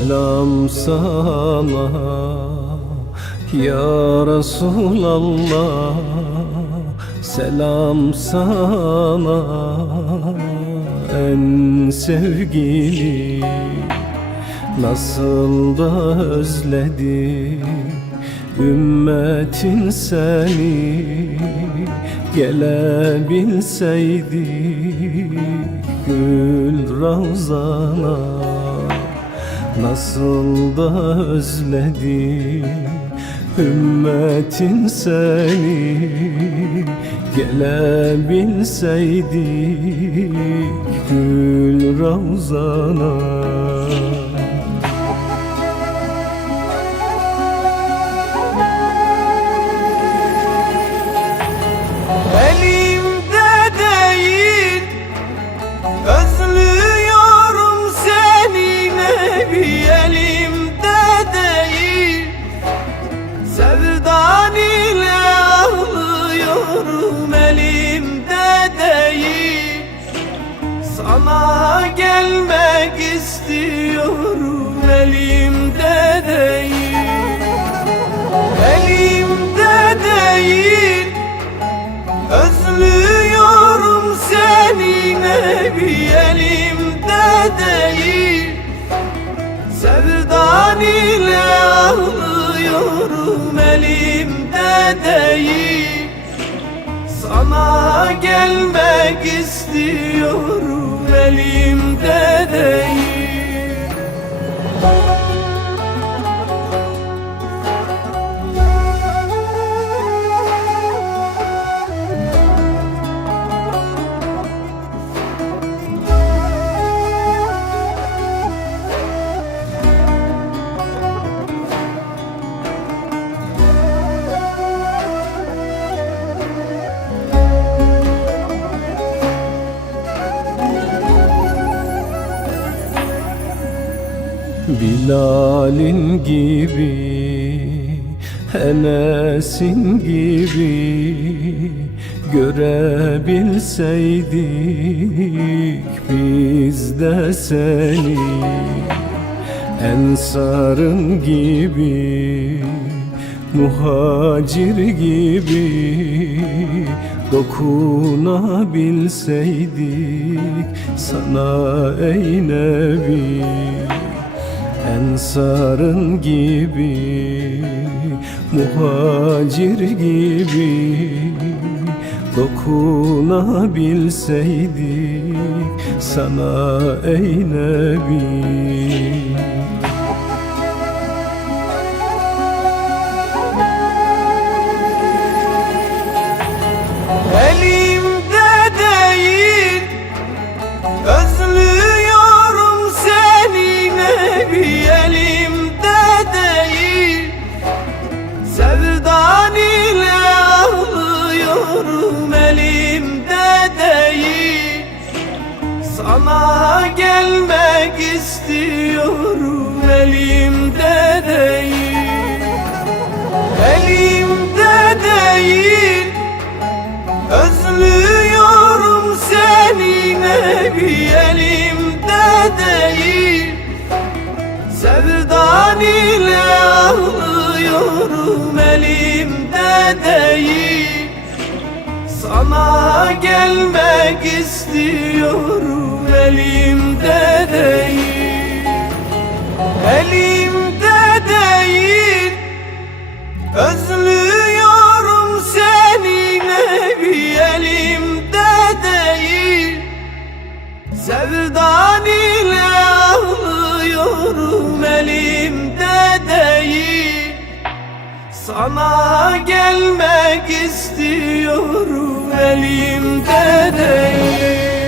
Selam sana ya Resulallah. Selam sana en sevgili. Nasıl da özledim ümmetin seni. Gelebilseydi gül ravzana Nasıl da özledim ümmetin seni. Gelebilseydik gül ravzana Elimde değil Elimde değil. Özlüyorum seni Nebi elimde değil. Sevdan ile ağlıyorum elimde değil. Sana gelmek istiyorum elimde Bilal'in gibi Enes'in gibi Görebilseydik biz de seni. Ensarın gibi Muhacir gibi Dokunabilseydik sana ey Nebi Ensarın gibi Muhacir gibi. Dokunabilseydik sana ey Nebi Sana gelmek istiyorum elimde değil. Elimde değil. Özlüyorum seni Nebi elimde değil. Sevdan ile ağlıyorum elimde değil. Sana gelmek istiyorum elimde değil Elimde değil. Özlüyorum seni Nebi elimde değil. Sevdan ile ağlıyorum elimde değil. Sana gelmek istiyorum elimde değil